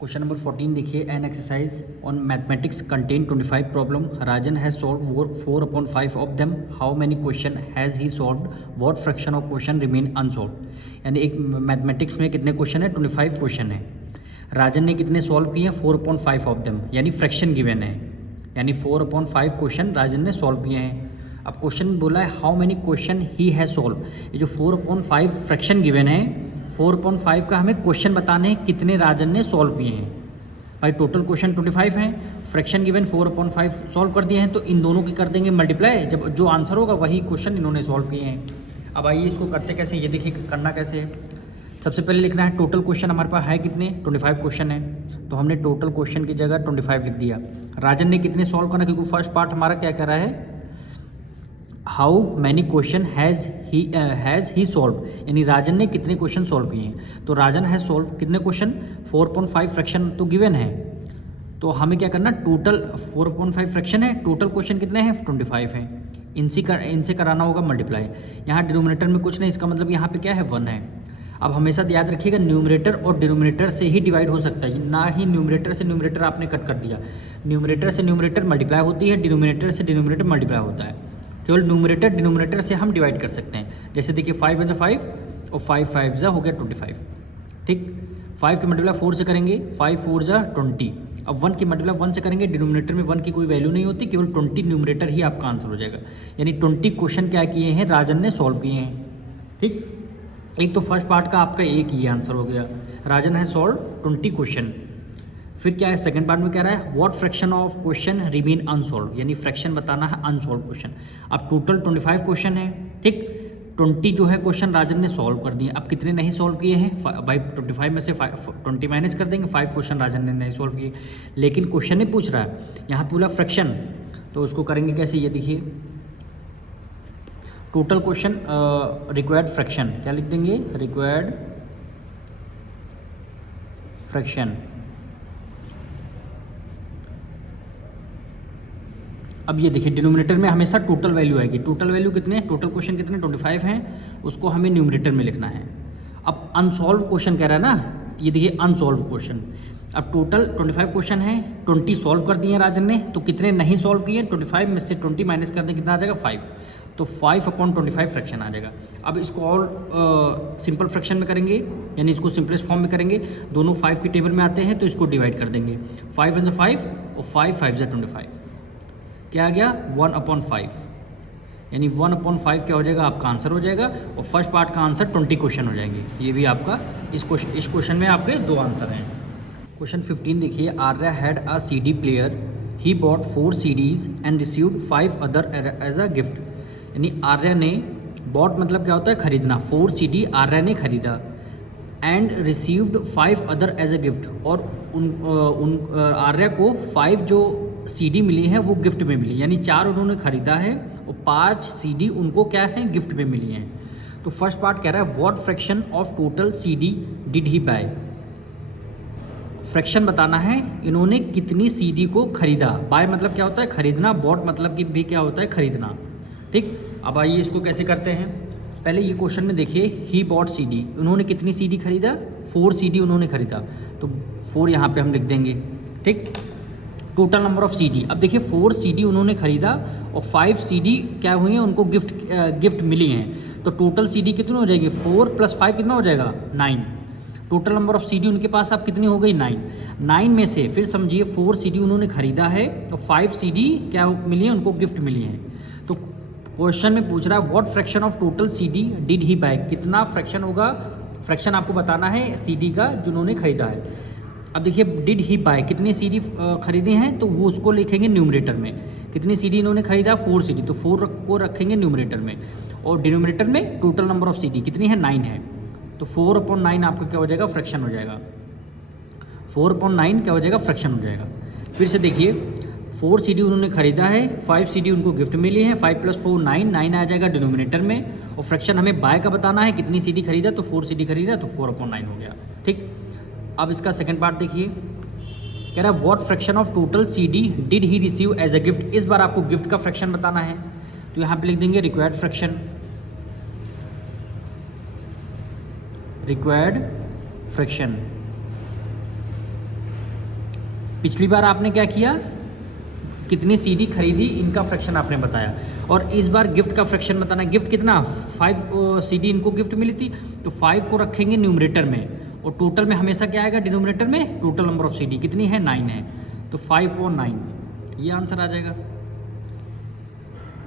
Question number 14 देखिए, an exercise on mathematics contain 25 problem. Rajan has solve 4/5 of them. How many question has he solved? What fraction of question remain unsolved? यानी एक mathematics में कितने question है? 25 question है। राजन ने कितने solve किए हैं? 4/5 ऑफ देम, यानी फ्रैक्शन गिवन है, यानी 4/5 क्वेश्चन राजन ने सॉल्व किए हैं। अब क्वेश्चन बोला है how many question he has solve. ये जो 4/5 फ्रैक्शन गिवन है, 4/5 का हमें क्वेश्चन बताने हैं कितने राजन ने सॉल्व किए हैं। भाई टोटल क्वेश्चन 25 हैं, फ्रैक्शन गिवन 4/5 सॉल्व कर दिए हैं, तो इन दोनों की कर देंगे मल्टीप्लाई। जब जो आंसर होगा वही क्वेश्चन इन्होंने सॉल्व किए हैं। अब आइए इसको करते कैसे, ये देखिए करना कैसे है। सबसे पहले लिखना है टोटल क्वेश्चन हमारे पास है कितने? 25 क्वेश्चन है, तो हमने टोटल क्वेश्चन की जगह 25 लिख दिया। राजन ने कितने सॉल्व करना, क्योंकि फर्स्ट पार्ट हमारा क्या कह रहा है, how many question has he solve, यानी राजन ने कितने क्वेश्चन सॉल्व किए हैं। तो राजन हैज़ सॉल्व कितने क्वेश्चन? 4/5 फ्रैक्शन तो गिवन है, तो हमें क्या करना, टोटल 4/5 फ्रैक्शन है, टोटल क्वेश्चन कितने हैं? 25 हैं। इनसे कराना होगा मल्टीप्लाई। यहाँ डिनोमिनेटर में कुछ नहीं, इसका मतलब यहाँ पे क्या है? 1 है। अब हमेशा याद रखिएगा, न्यूमरेटर और डिनोमिनेटर से ही डिवाइड हो सकता है, ना ही न्यूमरेटर से न्यूमरेटर आपने कट कर दिया। न्यूमरेटर से न्यूमरेटर मल्टीप्लाई होती है, डिनोमिनेटर से डिनोमिनेटर मल्टीप्लाई होता है। केवल न्यूमरेटर डिनोमिनेटर से हम डिवाइड कर सकते हैं। जैसे देखिए 5 × 5 और 5 × 5 हो गया 25। ठीक, 5 की मल्टीप्लाई 4 से करेंगे, 5 × 4 = 20। अब 1 की मल्टीप्लाई 1 से करेंगे, डिनोमिनेटर में 1 की कोई वैल्यू नहीं होती, केवल 20 न्यूमरेटर ही आपका आंसर हो जाएगा। यानी 20 क्वेश्चन क्या किए हैं? राजन ने सॉल्व किए हैं। ठीक, एक तो फर्स्ट पार्ट का आपका एक ही आंसर हो गया, राजन है सॉल्व 20 क्वेश्चन। फिर क्या है, सेकंड पार्ट में कह रहा है what fraction of question remain unsolve, यानी फ्रैक्शन बताना है अनसॉल्व क्वेश्चन। अब टोटल 25 क्वेश्चन है, ठीक, 20 जो है क्वेश्चन राजन ने सॉल्व कर दिए। अब कितने नहीं सॉल्व किए हैं? भाई 25 में से 20 माइनस कर देंगे, 5 क्वेश्चन राजन ने नहीं सॉल्व किए। लेकिन क्वेश्चन नहीं पूछ रहा है, यहाँ पूरा फ्रैक्शन, तो उसको करेंगे कैसे, ये देखिए टोटल क्वेश्चन रिक्वायर्ड फ्रैक्शन, क्या लिख देंगे? Required fraction. अब ये देखिए डिनोमिनेटर में हमेशा टोटल वैल्यू आएगी। टोटल वैल्यू कितने, टोटल क्वेश्चन कितने? 25 हैं, उसको हमें न्यूमरेटर में लिखना है। अब अनसॉल्व क्वेश्चन कह रहा है ना, ये देखिए अनसॉल्व क्वेश्चन। अब टोटल 25 क्वेश्चन है, 20 सॉल्व कर दिए राजन ने, तो कितने नहीं सॉल्व किए? 25 में से 20 माइनस कर दें, कितना आ जाएगा? 5। तो 5/25 फ्रैक्शन आ जाएगा। अब इसको और सिंपल फ्रैक्शन में करेंगे, यानी इसको सिंपलेस्ट फॉर्म में करेंगे। दोनों 5 की टेबल में आते हैं, तो इसको डिवाइड कर देंगे। 5 × 5 और 5 × 5 = 25। क्या आ गया? 1/5, यानी 1/5 क्या हो जाएगा? आपका आंसर हो जाएगा। और फर्स्ट पार्ट का आंसर 20 क्वेश्चन हो जाएंगे। ये भी आपका इस क्वेश्चन में आपके 2 आंसर हैं। क्वेश्चन 15 देखिए, Arya had a CD player, he bought 4 CDs and received 5 other as a gift. यानी आर्या ने, बॉट मतलब क्या होता है? खरीदना। 4 CD आर्या ने खरीदा, and received 5 other as a gift, और आर्या को 5 जो CD मिली है वो गिफ्ट में मिली, यानी 4 उन्होंने खरीदा है और 5 CD उनको क्या है? गिफ्ट में मिली हैं। तो फर्स्ट पार्ट कह रहा है what fraction of total CD did he buy. Fraction बताना है इन्होंने कितनी CD को खरीदा। बाय मतलब क्या होता है? खरीदना। बॉट मतलब कि भी क्या होता है? खरीदना। ठीक, अब आइए इसको कैसे करते हैं। पहले ये क्वेश्चन में देखिए, ही बॉट CD, उन्होंने कितनी CD खरीदा? 4 CD उन्होंने खरीदा, तो 4 यहाँ पे हम लिख देंगे। ठीक, टोटल नंबर ऑफ CD। अब देखिए 4 CD उन्होंने खरीदा और 5 CD क्या हुई हैं? उनको गिफ्ट मिली हैं। तो टोटल CD कितनी हो जाएगी? 4 + 5 कितना हो जाएगा? 9। टोटल नंबर ऑफ CD उनके पास अब कितनी हो गई? 9। 9 में से फिर समझिए 4 CD उन्होंने खरीदा है और 5 CD क्या मिली हैं? उनको गिफ्ट मिली हैं। तो क्वेश्चन में पूछ रहा है what fraction of total CD did he buy, कितना फ्रैक्शन होगा? फ्रैक्शन आपको बताना है CD का जो उन्होंने खरीदा है। अब देखिए डिड ही बाय, कितनी CD खरीदे हैं, तो वो उसको लिखेंगे न्यूमरेटर में। कितनी CD इन्होंने खरीदा? 4 CD, तो 4 को रखेंगे न्यूमरेटर में, और डिनोमिनेटर में टोटल नंबर ऑफ CD कितनी है? 9 है। तो 4/9 आपका क्या हो जाएगा? फ्रैक्शन हो जाएगा। 4/9 क्या हो जाएगा? फ्रैक्शन हो जाएगा। फिर से देखिए 4 CD उन्होंने खरीदा है, 5 CD उनको गिफ्ट मिली है, 5 + 4 9, 9 आ जाएगा डिनोमिनेटर में, और फ्रैक्शन हमें बाय का बताना है, कितनी CD खरीदा, तो 4 CD खरीदा, तो 4/9 हो गया। ठीक, अब इसका सेकंड पार्ट देखिए, कह रहा है what fraction of total CD did he receive as a gift. इस बार आपको गिफ्ट का फ्रैक्शन बताना है, तो यहाँ पे लिख देंगे रिक्वायर्ड फ्रैक्शन। रिक्वायर्ड फ्रैक्शन पिछली बार आपने क्या किया, कितनी सीडी खरीदी इनका फ्रैक्शन आपने बताया, और इस बार गिफ्ट का फ्रैक्शन बताना है। गिफ्ट कितना, 5 सीडी इनको गिफ्ट मिली थी, तो 5 को रखेंगे न्यूमरेटर में, और टोटल में हमेशा क्या आएगा डिनोमिनेटर में, टोटल नंबर ऑफ सीडी कितनी है 9 है, तो 5 और 9 ये आंसर आ जाएगा।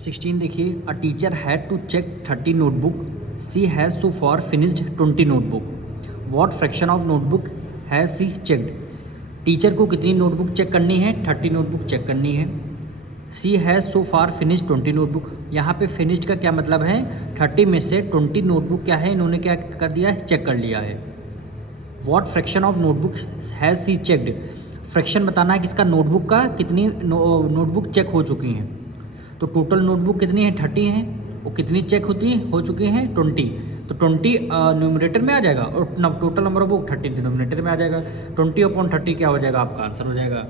16 देखिए, a teacher had to check 30 notebook, she has so far finished 20 notebook, what fraction of notebook has she checked. Teacher को कितनी नोटबुक चेक करनी है, 30 नोटबुक चेक करनी है। She has so far finished 20 notebook, यहाँ पे फिनिश्ड का क्या मतलब है, 30 में से 20 नोटबुक क्या है, इन्होंने क्या कर दिया है, चेक कर लिया है। What fraction of notebook has she checked, fraction बताना है किसका, नोटबुक का, कितनी नोटबुक चेक हो चुकी हैं। तो टोटल नोटबुक कितनी है 30 हैं, और कितनी चेक हो चुकी हैं 20, तो 20 न्यूमरेटर में आ जाएगा, और total number of book 30 denominator में आ जाएगा। 20/30 क्या हो जाएगा, आपका आंसर हो जाएगा।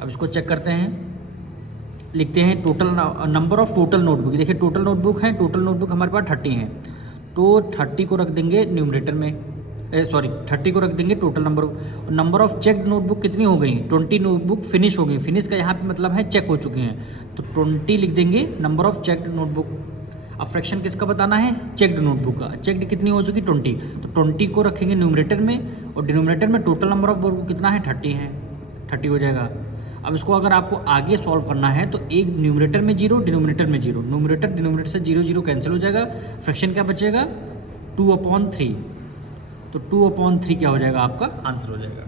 अब इसको चेक करते हैं, लिखते हैं total number of total notebook. देखिए टोटल नोटबुक है, टोटल नोटबुक हमारे पास 30 हैं, तो 30 को रख देंगे न्यूमरेटर में, 30 को रख देंगे total number of check notebook कितनी हो गई, 20 नोटबुक फिनिश हो गई। फिनिश का यहाँ पे मतलब है चेक हो चुकी हैं, तो 20 लिख देंगे नंबर ऑफ चेक्ड नोटबुक। अब फ्रैक्शन किसका बताना है, चेक्ड नोटबुक का। चेक्ड कितनी हो चुकी 20, तो 20 को रखेंगे न्यूमरेटर में, और डिनोमिनेटर में टोटल नंबर ऑफ बुक कितना है 30 है, 30 हो जाएगा। अब इसको अगर आपको आगे सॉल्व करना है तो एक न्यूमरेटर में 0, डिनोमिनेटर में 0, डिनोमिनेटर से 0 0 कैंसिल हो जाएगा, फ्रैक्शन क्या बचेगा 2/3, तो 2/3 क्या हो जाएगा, आपका आंसर हो जाएगा।